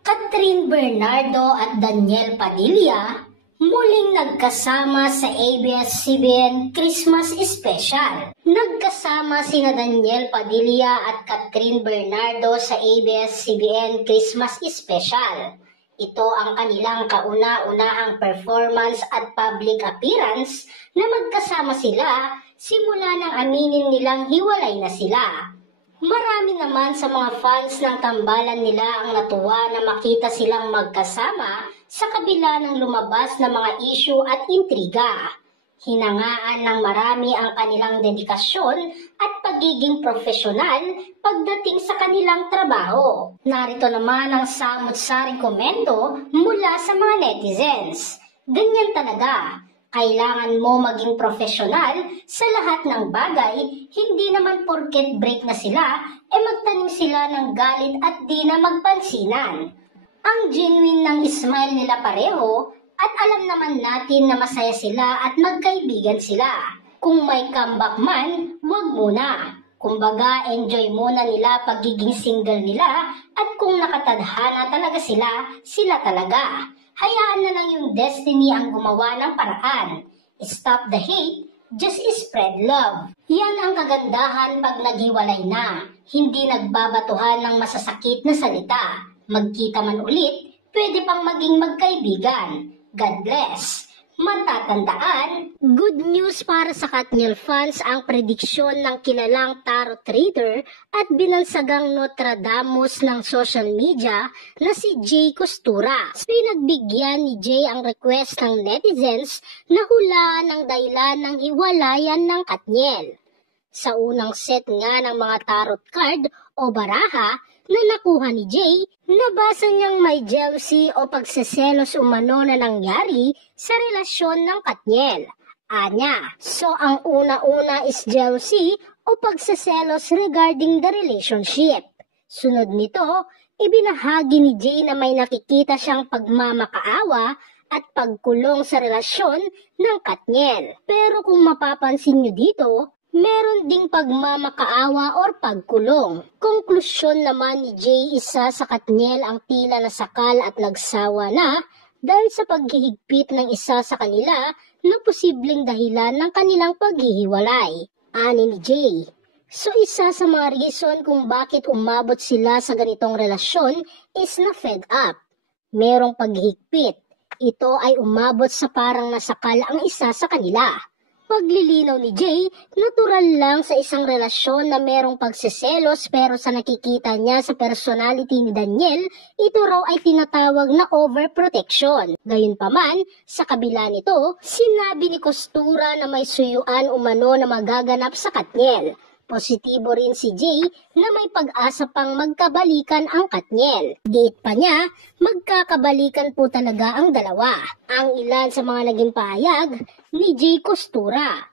Catherine Bernardo at Daniel Padilla muling nagkasama sa ABS-CBN Christmas Special. Nagkasama sina Daniel Padilla at Catherine Bernardo sa ABS-CBN Christmas Special. Ito ang kanilang kauna-unahang performance at public appearance na magkasama sila simula nang aminin nilang hiwalay na sila. Marami naman sa mga fans ng tambalan nila ang natuwa na makita silang magkasama sa kabila ng lumabas na mga issue at intriga. Hinangaan ng marami ang kanilang dedikasyon at pagiging profesional pagdating sa kanilang trabaho. Narito naman ang samut-saring komento mula sa mga netizens. Ganyan talaga. Kailangan mo maging profesional sa lahat ng bagay, hindi naman porket break na sila, magtanim sila ng galit at di na magpansinan. Ang genuine ng smile nila pareho at alam naman natin na masaya sila at magkaibigan sila. Kung may comeback man, wag muna. Kumbaga, enjoy muna nila pagiging single nila at kung nakatadhana talaga sila, sila talaga. Hayaan na lang yung destiny ang gumawa ng paraan. Stop the hate, just spread love. Yan ang kagandahan pag naghiwalay na. Hindi nagbabatuhan ng masasakit na salita. Magkita man ulit, pwede pang maging magkaibigan. God bless. Matatandaan, good news para sa Katniel fans ang prediksyon ng kilalang tarot reader at binansagang Nostradamus ng social media na si Jay Costura. Pinagbigyan ni Jay ang request ng netizens na hulaan ang dahilan ng hiwalayan ng Katniel. Sa unang set nga ng mga tarot card o baraha na nakuha ni Jay, nabasa niyang may jealousy o pagseselos umano na nangyari sa relasyon ng Katniel. Anya, so ang una-una is jealousy o pagseselos regarding the relationship. Sunod nito, ibinahagi ni Jay na may nakikita siyang pagmamakaawa at pagkulong sa relasyon ng Katniel. Pero kung mapapansin niyo dito, meron ding pagmamakaawa or pagkulong. Konklusyon naman ni Jay, isa sa Katniel ang tila nasakal at nagsawa na dahil sa paghihigpit ng isa sa kanila na posibleng dahilan ng kanilang paghihiwalay. Ani ni Jay. So isa sa mga reason kung bakit umabot sila sa ganitong relasyon is na fed up. Merong paghihigpit. Ito ay umabot sa parang nasakal ang isa sa kanila. Paglilinaw ni Jay, natural lang sa isang relasyon na merong pagseselos pero sa nakikita niya sa personality ni Daniel, ito raw ay tinatawag na overprotection. Gayunpaman, sa kabila nito, sinabi ni Costura na may suyuan umano na magaganap sa Katniel. Positibo rin si Jay na may pag-asa pang magkabalikan ang Katniel. Giit pa niya, magkakabalikan po talaga ang dalawa. Ang ilan sa mga naging pahayag ni Jay Costura.